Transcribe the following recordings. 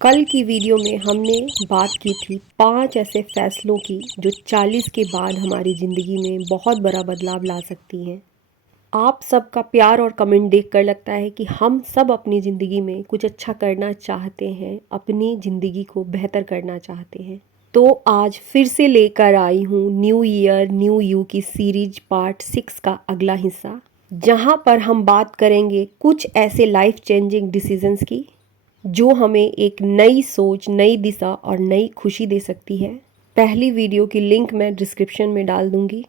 कल की वीडियो में हमने बात की थी 5 ऐसे फैसलों की जो 40 के बाद हमारी ज़िंदगी में बहुत बड़ा बदलाव ला सकती हैं। आप सबका प्यार और कमेंट देखकर लगता है कि हम सब अपनी ज़िंदगी में कुछ अच्छा करना चाहते हैं, अपनी ज़िंदगी को बेहतर करना चाहते हैं। तो आज फिर से लेकर आई हूँ न्यू ईयर न्यू यू की सीरीज पार्ट 6 का अगला हिस्सा, जहाँ पर हम बात करेंगे कुछ ऐसे लाइफ चेंजिंग डिसीजंस की जो हमें एक नई सोच, नई दिशा और नई खुशी दे सकती है। पहली वीडियो की लिंक मैं डिस्क्रिप्शन में डाल दूंगी।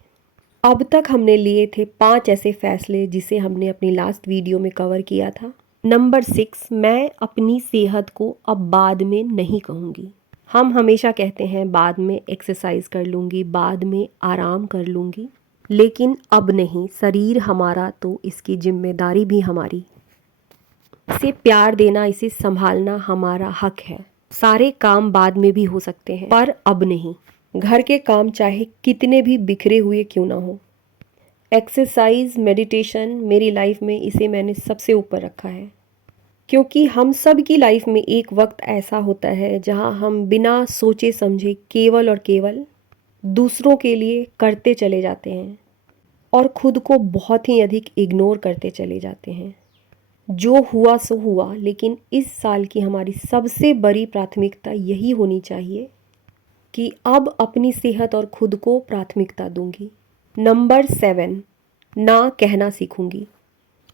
अब तक हमने लिए थे 5 ऐसे फैसले जिसे हमने अपनी लास्ट वीडियो में कवर किया था। नंबर 6, मैं अपनी सेहत को अब बाद में नहीं कहूँगी। हम हमेशा कहते हैं बाद में एक्सरसाइज कर लूँगी, बाद में आराम कर लूँगी, लेकिन अब नहीं। शरीर हमारा तो इसकी जिम्मेदारी भी हमारी। इसे प्यार देना, इसे संभालना हमारा हक है। सारे काम बाद में भी हो सकते हैं, पर अब नहीं। घर के काम चाहे कितने भी बिखरे हुए क्यों ना हो। एक्सरसाइज, मेडिटेशन, मेरी लाइफ में इसे मैंने सबसे ऊपर रखा है, क्योंकि हम सब की लाइफ में एक वक्त ऐसा होता है जहां हम बिना सोचे समझे केवल और केवल दूसरों के लिए करते चले जाते हैं और खुद को बहुत ही अधिक इग्नोर करते चले जाते हैं। जो हुआ सो हुआ, लेकिन इस साल की हमारी सबसे बड़ी प्राथमिकता यही होनी चाहिए कि अब अपनी सेहत और खुद को प्राथमिकता दूंगी। नंबर 7, ना कहना सीखूंगी।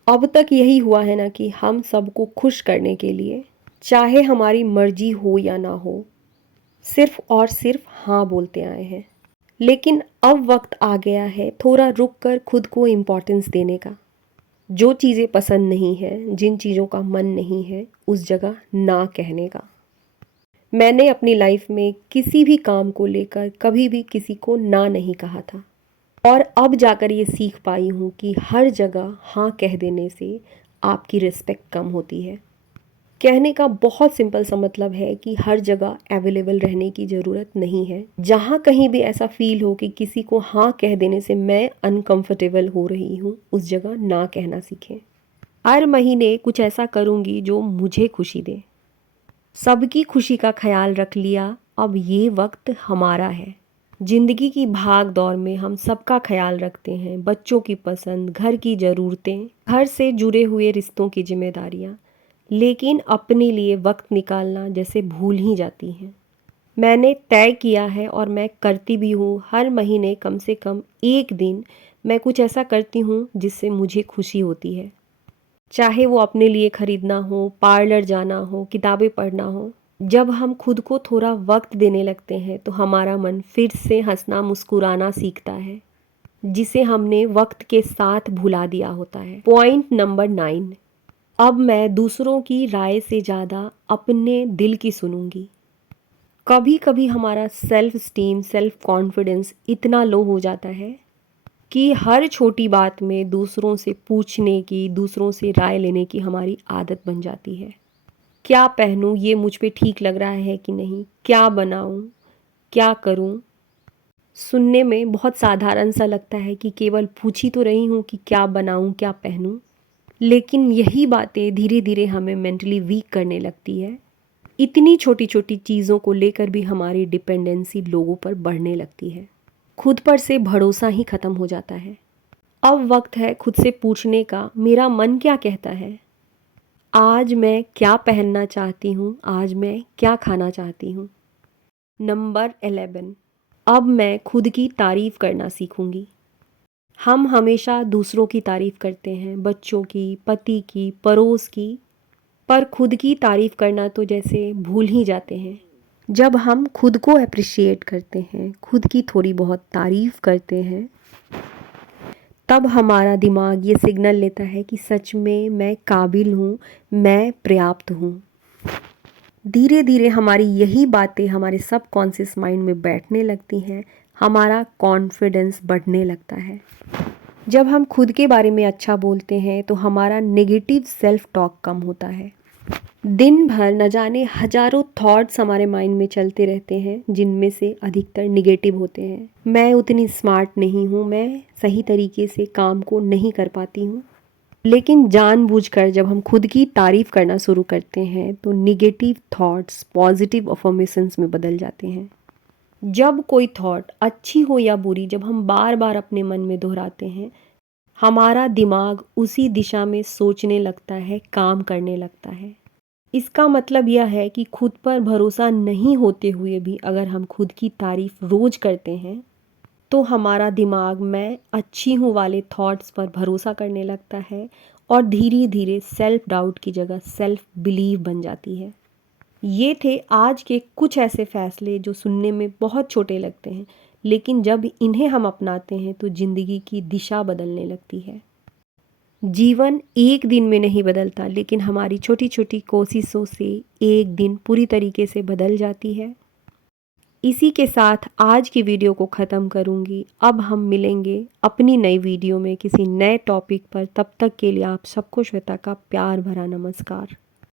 अब तक यही हुआ है ना कि हम सबको खुश करने के लिए, चाहे हमारी मर्जी हो या ना हो, सिर्फ और सिर्फ हाँ बोलते आए हैं। लेकिन अब वक्त आ गया है थोड़ा रुक कर खुद को इम्पोर्टेंस देने का। जो चीज़ें पसंद नहीं है, जिन चीज़ों का मन नहीं है, उस जगह ना कहने का। मैंने अपनी लाइफ में किसी भी काम को लेकर कभी भी किसी को ना नहीं कहा था, और अब जाकर ये सीख पाई हूँ कि हर जगह हाँ कह देने से आपकी रिस्पेक्ट कम होती है। कहने का बहुत सिंपल सा मतलब है कि हर जगह अवेलेबल रहने की ज़रूरत नहीं है। जहाँ कहीं भी ऐसा फील हो कि किसी को हाँ कह देने से मैं अनकंफर्टेबल हो रही हूँ, उस जगह ना कहना सीखें। हर महीने कुछ ऐसा करूँगी जो मुझे खुशी दे। सबकी खुशी का ख्याल रख लिया, अब ये वक्त हमारा है। जिंदगी की भाग दौड़ में हम सबका ख्याल रखते हैं, बच्चों की पसंद, घर की ज़रूरतें, घर से जुड़े हुए रिश्तों की जिम्मेदारियाँ, लेकिन अपने लिए वक्त निकालना जैसे भूल ही जाती हैं। मैंने तय किया है और मैं करती भी हूँ, हर महीने कम से कम एक दिन मैं कुछ ऐसा करती हूँ जिससे मुझे खुशी होती है। चाहे वो अपने लिए खरीदना हो, पार्लर जाना हो, किताबें पढ़ना हो। जब हम खुद को थोड़ा वक्त देने लगते हैं तो हमारा मन फिर से हंसना, मुस्कुराना सीखता है, जिसे हमने वक्त के साथ भुला दिया होता है। पॉइंट नंबर 9, अब मैं दूसरों की राय से ज़्यादा अपने दिल की सुनूंगी। कभी कभी हमारा सेल्फ स्टीम, सेल्फ कॉन्फिडेंस इतना लो हो जाता है कि हर छोटी बात में दूसरों से पूछने की, दूसरों से राय लेने की हमारी आदत बन जाती है। क्या पहनूं, ये मुझ पे ठीक लग रहा है कि नहीं, क्या बनाऊं, क्या करूं। सुनने में बहुत साधारण सा लगता है कि केवल पूछ ही तो रही हूं कि क्या बनाऊं, क्या पहनूं, लेकिन यही बातें धीरे धीरे हमें मेंटली वीक करने लगती है। इतनी छोटी छोटी चीज़ों को लेकर भी हमारी डिपेंडेंसी लोगों पर बढ़ने लगती है। खुद पर से भरोसा ही खत्म हो जाता है। अब वक्त है खुद से पूछने का, मेरा मन क्या कहता है, आज मैं क्या पहनना चाहती हूँ, आज मैं क्या खाना चाहती हूँ। नंबर 11, अब मैं खुद की तारीफ़ करना सीखूंगी। हम हमेशा दूसरों की तारीफ़ करते हैं, बच्चों की, पति की, पड़ोस की, पर खुद की तारीफ़ करना तो जैसे भूल ही जाते हैं। जब हम खुद को अप्रिशिएट करते हैं, खुद की थोड़ी बहुत तारीफ़ करते हैं, तब हमारा दिमाग ये सिग्नल लेता है कि सच में मैं काबिल हूँ, मैं पर्याप्त हूँ। धीरे धीरे हमारी यही बातें हमारे सबकॉन्शियस माइंड में बैठने लगती हैं, हमारा कॉन्फिडेंस बढ़ने लगता है। जब हम खुद के बारे में अच्छा बोलते हैं तो हमारा नेगेटिव सेल्फ टॉक कम होता है। दिन भर न जाने हजारों थॉट्स हमारे माइंड में चलते रहते हैं, जिनमें से अधिकतर निगेटिव होते हैं। मैं उतनी स्मार्ट नहीं हूँ, मैं सही तरीके से काम को नहीं कर पाती हूँ, लेकिन जानबूझकर जब हम खुद की तारीफ करना शुरू करते हैं तो निगेटिव थॉट्स पॉजिटिव अफर्मेशंस में बदल जाते हैं। जब कोई थॉट अच्छी हो या बुरी, जब हम बार बार अपने मन में दोहराते हैं, हमारा दिमाग उसी दिशा में सोचने लगता है, काम करने लगता है। इसका मतलब यह है कि खुद पर भरोसा नहीं होते हुए भी अगर हम खुद की तारीफ रोज करते हैं तो हमारा दिमाग मैं अच्छी हूँ वाले थॉट्स पर भरोसा करने लगता है और धीरे धीरे सेल्फ डाउट की जगह सेल्फ बिलीव बन जाती है। ये थे आज के कुछ ऐसे फैसले जो सुनने में बहुत छोटे लगते हैं, लेकिन जब इन्हें हम अपनाते हैं तो ज़िंदगी की दिशा बदलने लगती है। जीवन एक दिन में नहीं बदलता, लेकिन हमारी छोटी छोटी कोशिशों से एक दिन पूरी तरीके से बदल जाती है। इसी के साथ आज की वीडियो को ख़त्म करूँगी। अब हम मिलेंगे अपनी नई वीडियो में किसी नए टॉपिक पर। तब तक के लिए आप सबको श्वेता का प्यार भरा नमस्कार।